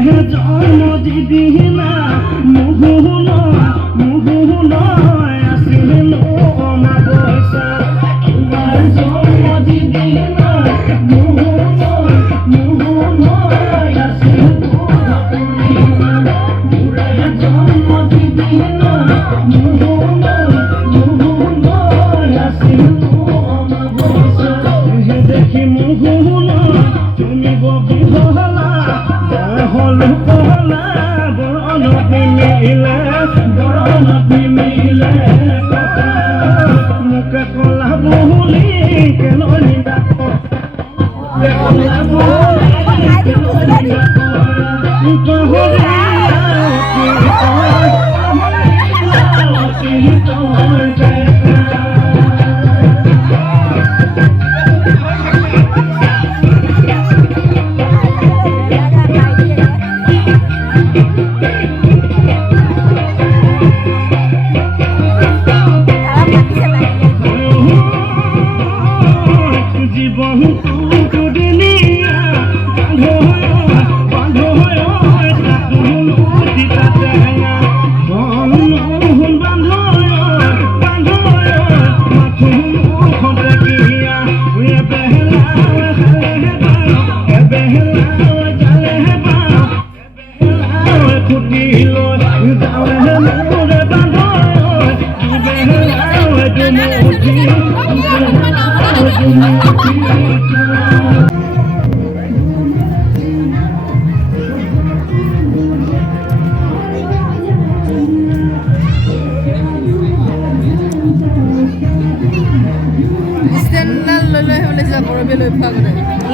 জন্ম দিবি না মোহন মোহন আছিল অমাবস্যা তোমাৰ জন্ম দিবি না মোহন মোহন আছিল পূৰ্ণিমা মোৰে জন্ম দিবি না মোহন মোহন আছিল অমাবস্যা দেখি মোহন তুমি বকি হলা হল কলা বৰণতি মিলে মুখে কলা বহুলি কেলনি ডাক কলা বহুলি কেলনি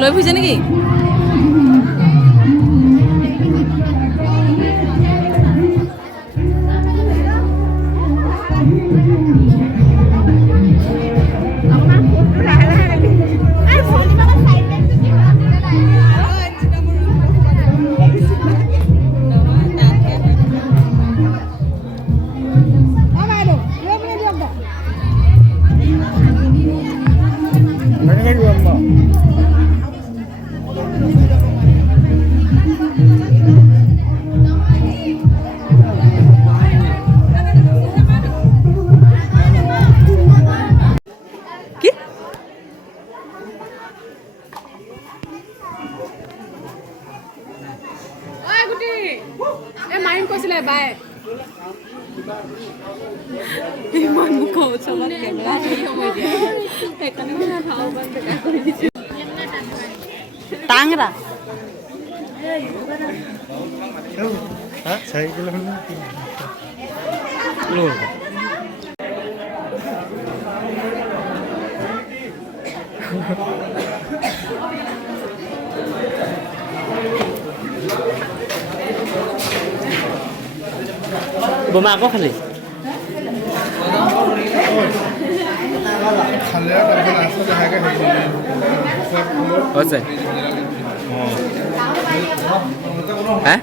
লৈ ফুৰিছে নেকি? টাংরা বোমা আকৌ খালি হৈছে হ্যাঁ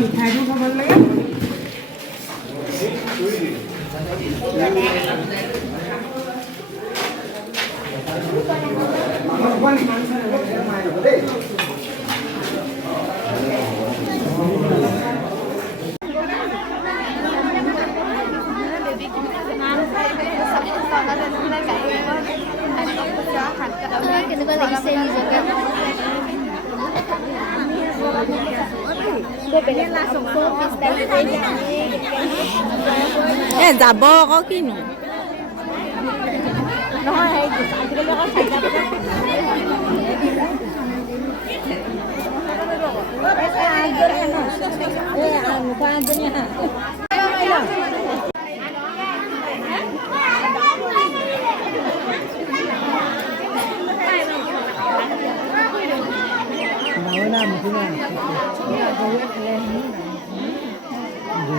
মিঠাইটো খাব লাগে যাব আকৌ কিনো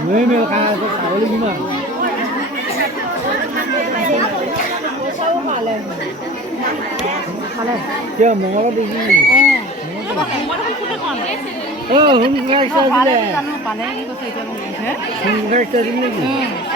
Người miêu khai có khẩu linh mà. Sâu hỏa lên. 저 뭐가 되지? 흥갈사지래. 흥갈사지래.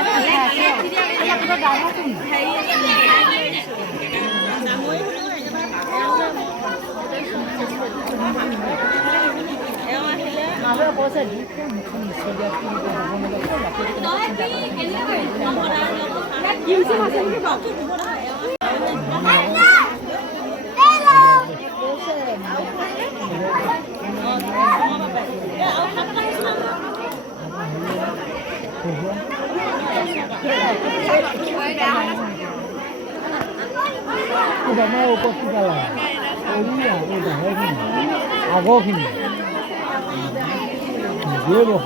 Udah mau kok segala. Oh iya, udah lagi. Aku gini. Dia loh.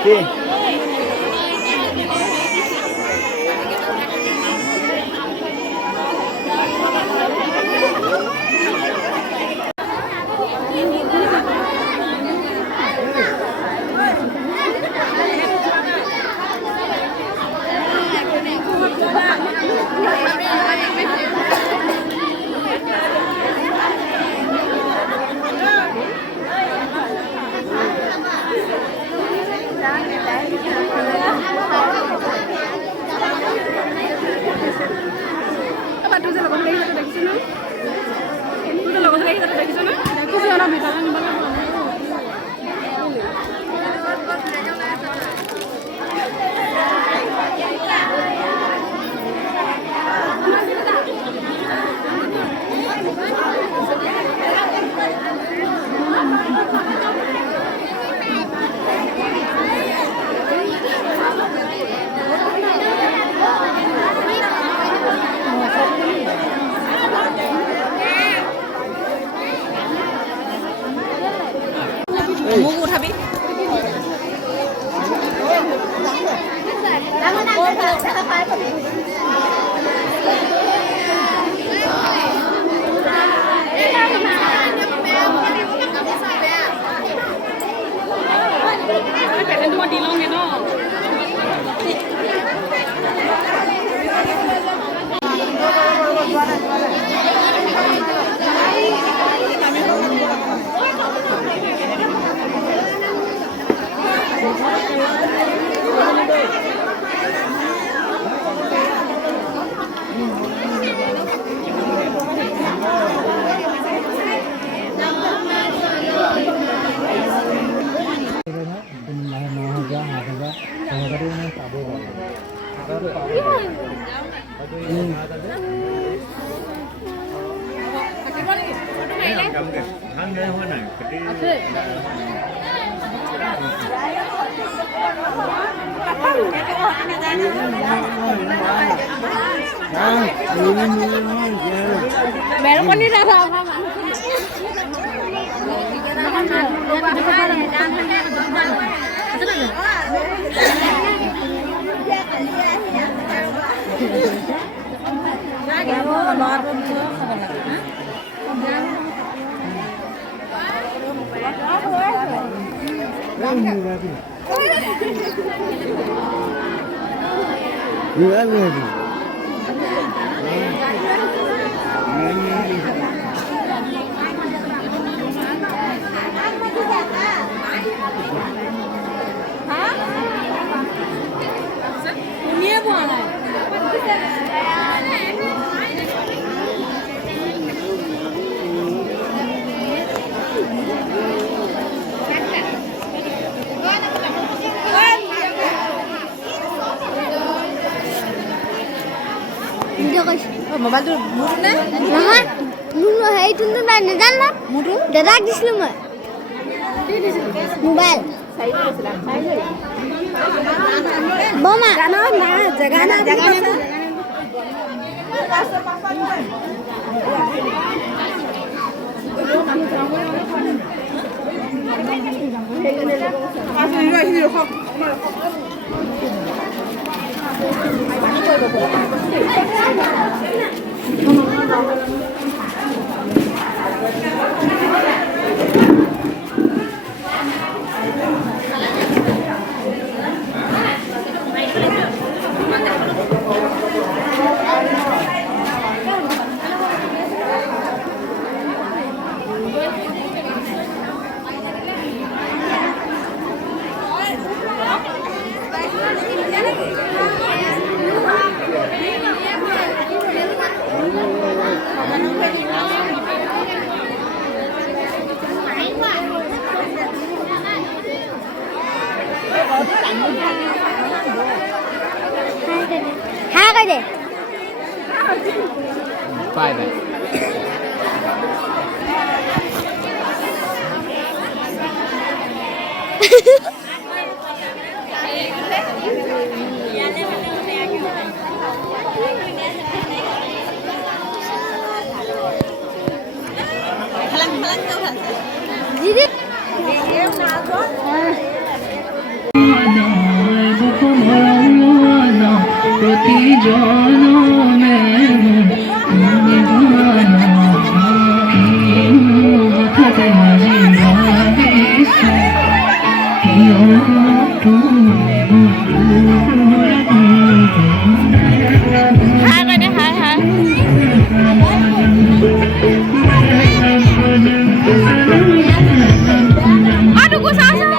Oke. 뭐고 답이? Mẹ con đi ra sao không ạ? মোবাইলটো মোৰো নে নহয় মোৰো হেইটো নাই নেজানো মোৰো দাদাক দিছিলো মই মোবাইল বমা জানো না জাগা না হ্যাঁ করে পাই না দিদি প্রতি জনমে কথাতে মাঝে ভাবিছে হ্যাঁ করে হ্যাঁ হ্যাঁ আটুকু সাসা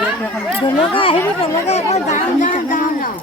দলকে আহিব দলকে আকৌ যাম যাম যাম যাম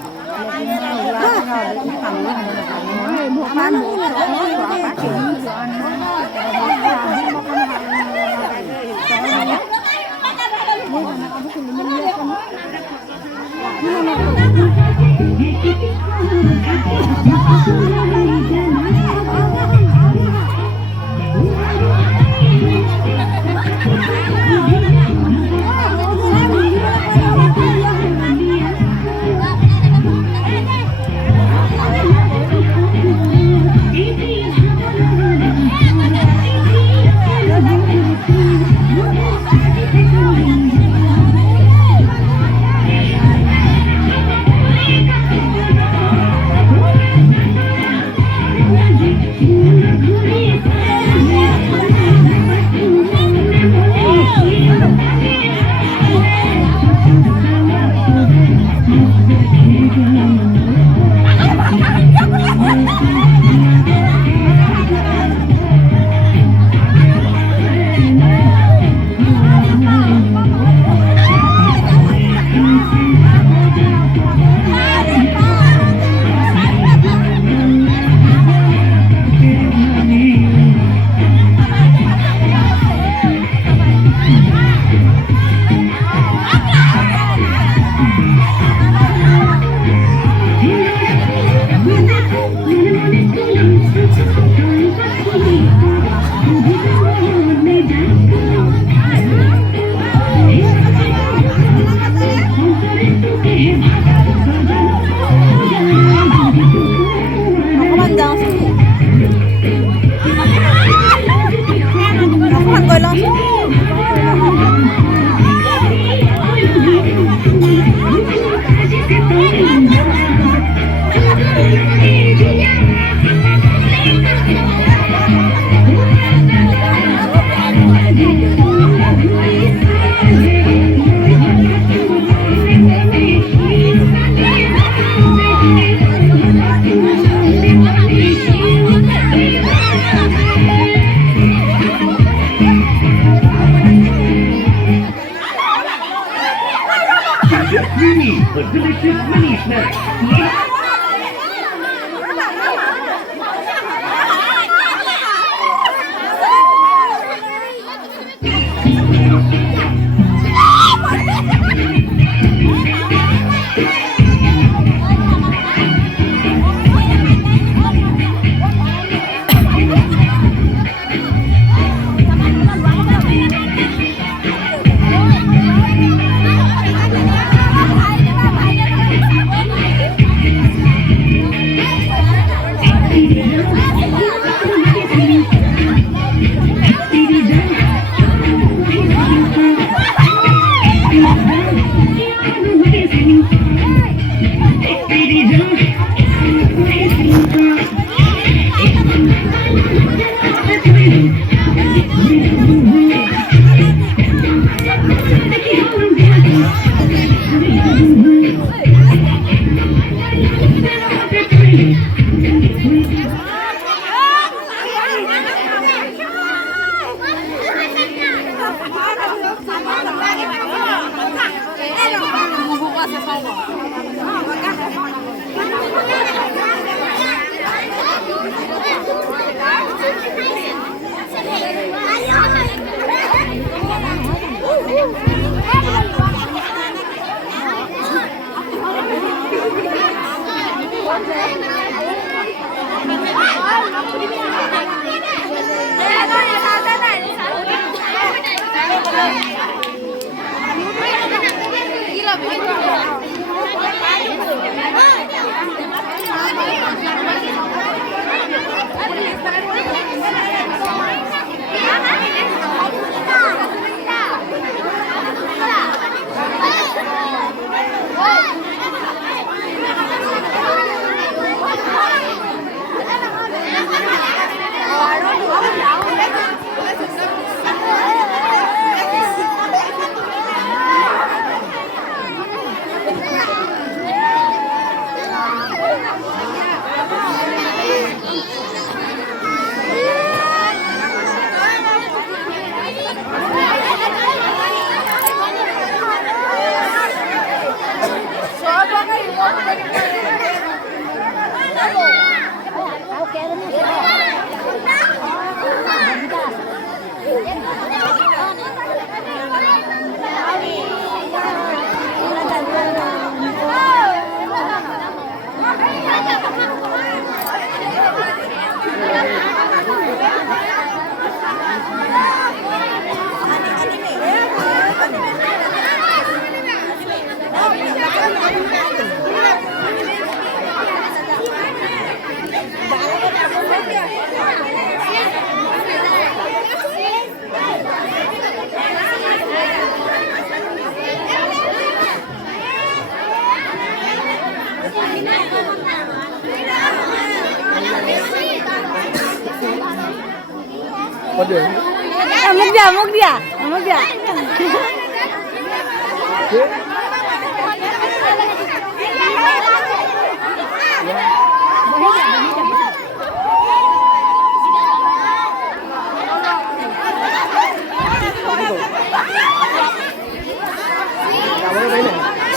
মোক দিয়া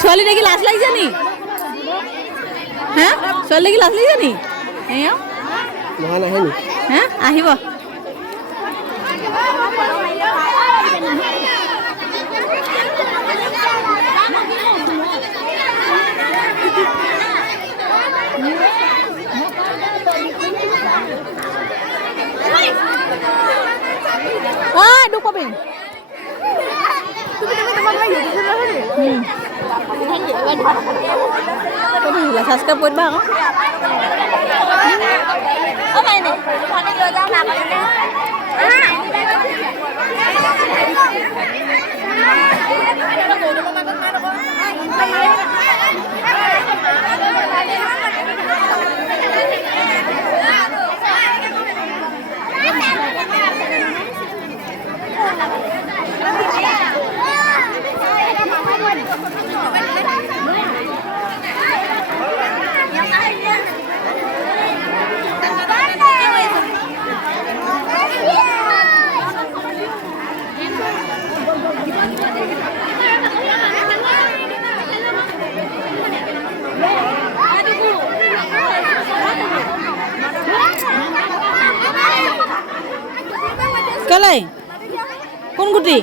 ছোৱালী দেখি লাজ লাগিছে নি হা ছোৱালী দেখি লাজ লাগিছে নি মহান আহে নি হা আহিব দুখ পাবি সাজকা পড়বা কেলে কোন গুটি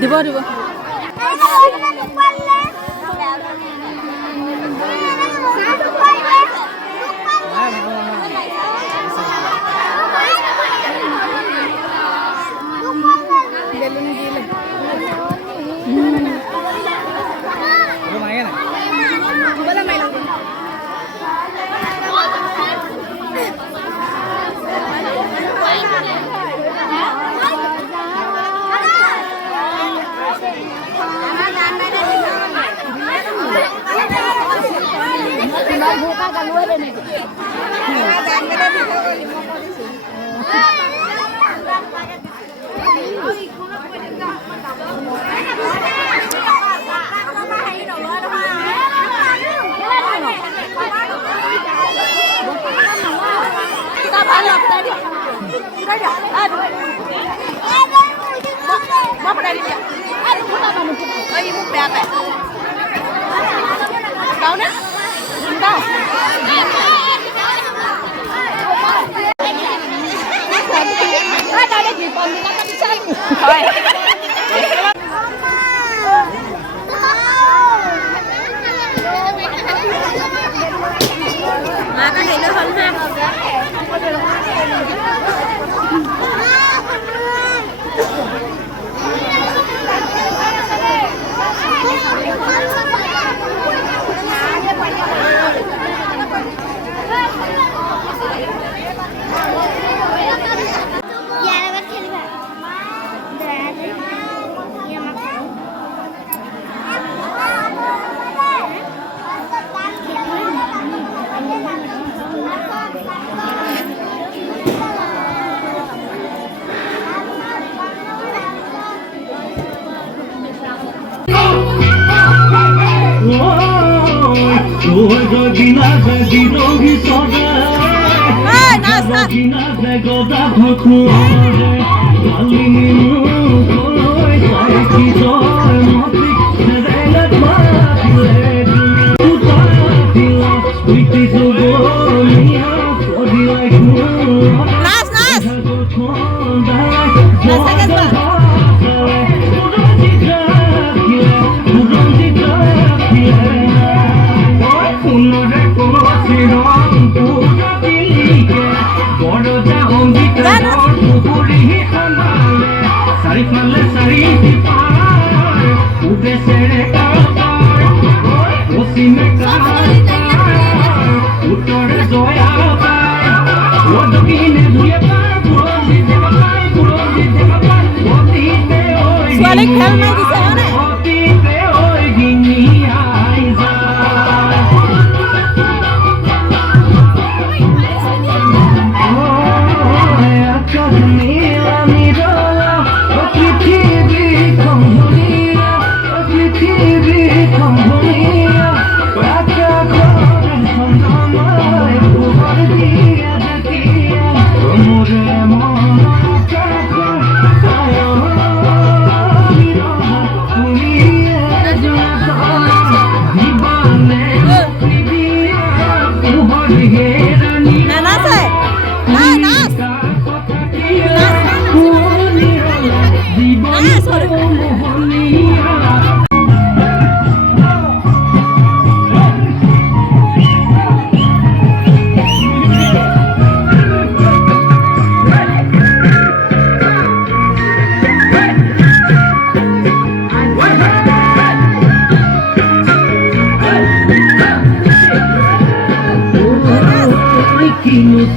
দিব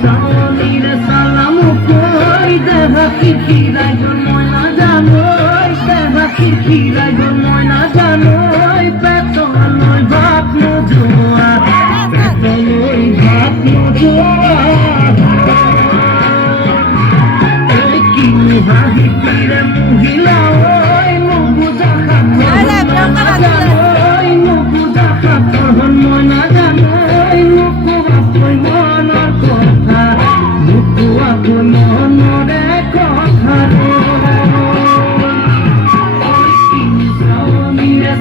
সালামিরে সালাম কই দেখা কি কিরাই ময়না জানোই দেখা কি কিরাই ময়না জানোই পেটলই ভাত মজুয়া পেটলই ভাত মজুয়া এই কি হাহি পিরে মহিলা ওই মুগুজা খাত জানোই মুগুজা খাত ময়না জানোই মুগু বাপই মনার কথা মুগু আপই মনরে কথা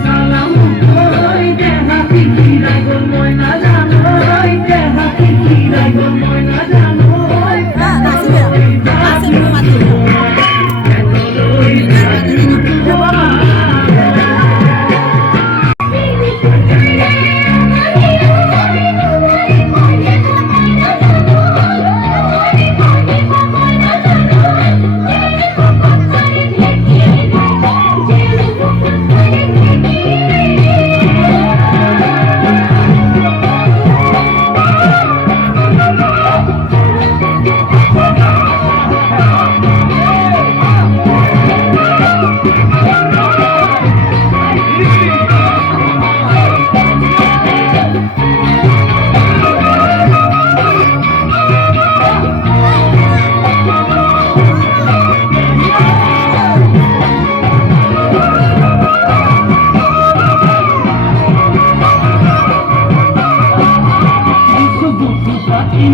সালাম কই দেখা কি কিরাই ময়না জানোই দেখা কি কিরাই ময়না জানোই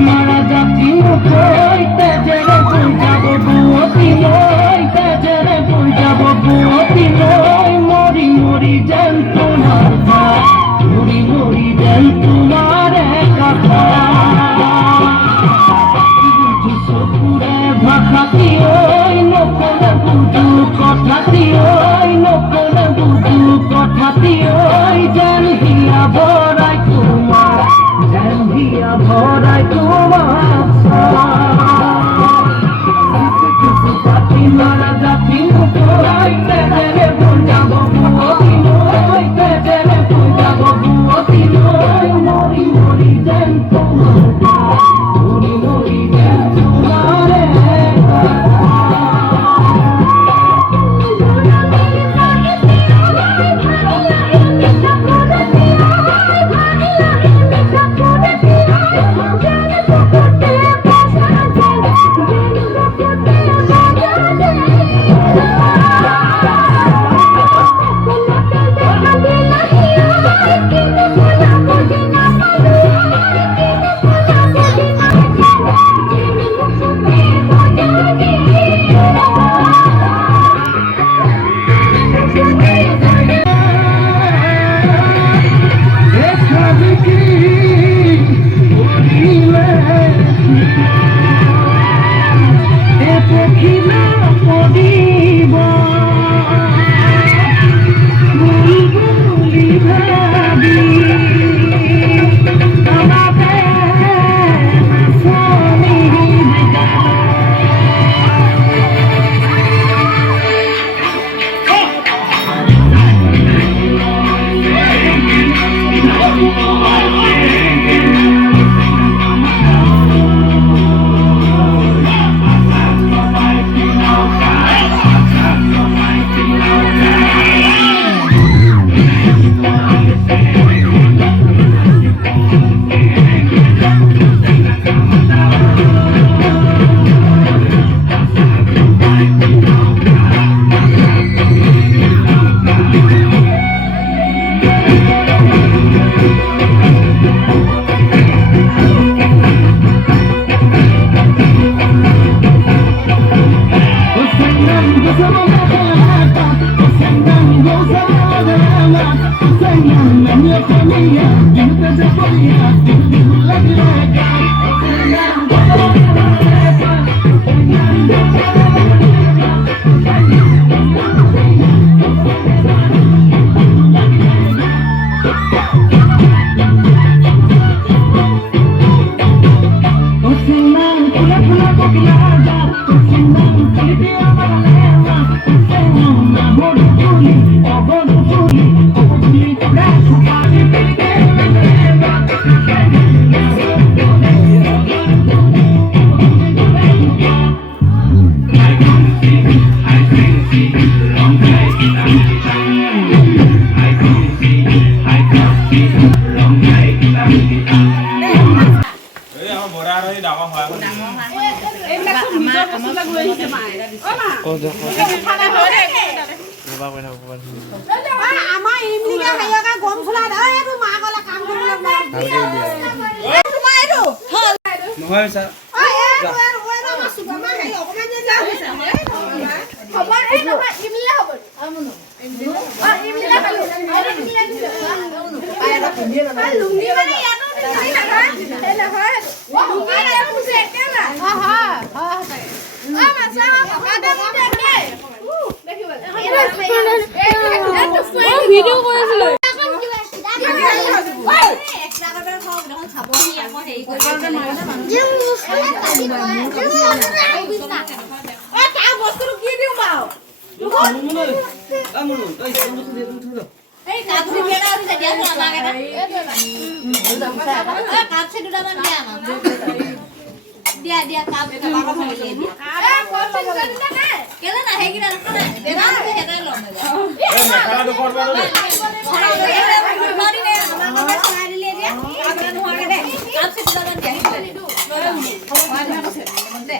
মারা যাচ্ছি কই তেজেরে কই যাব বুয়তি লই তেজেরে কই যাব বুয়তি লই মরি মরি যেন তোমার মরি মরি যেন তোমার কথা সপুরে ভাষাতি ওই নকলে বুঝু কথাতি ওই নকলে বুঝু কথাতি ওই যেন হিয়া ভরাই তোমার যেন হিয়া ভরাই তোমার পাতি মারা যাচ্ছি কই তেজেরে কই যাব বুয়তি লই তেজেরে কই যাব বুয়তি লই মরি মরি যেন তোমার মরি মরি যেন তোমার আমাৰ ইমলিকা হেৰিয়কা গম খোলা এইটো মাকলে কাম কৰিবলৈ তোমাৰ এইটো নহয় ছাৰ ভিডিও কৰিছিলো বস্তুটো কি দিওঁ বাৰু দিয়া দিয়া কাপ কেলে না হেগিৰা ৰাখো না দেবা হেদাই লম মেখাটো কৰবা মারি নে আমার কথা শুনাই দিলে দিয়া আপনা নোহাগে দে কাপ সে দুটা বান দিয়া দে দে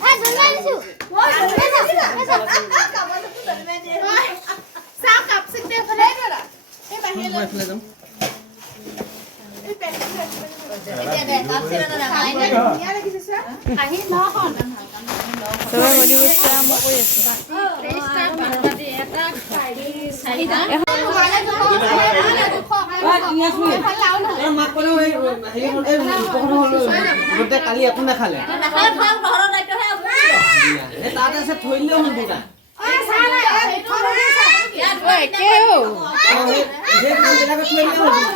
এ জমাইছো সা কাপ সে দে ফলে দে এ বাহিরে দে দে কাপ সে না না মাইনে নিয়া রাখিছে স্যার কাহি না হন তবে গনি বস্তা মই কৈ আছো কালি একো নাখালে তাত আছে থৈ দিলেও হ'ল দুটা একে অ থৈ দিলেও হ'ল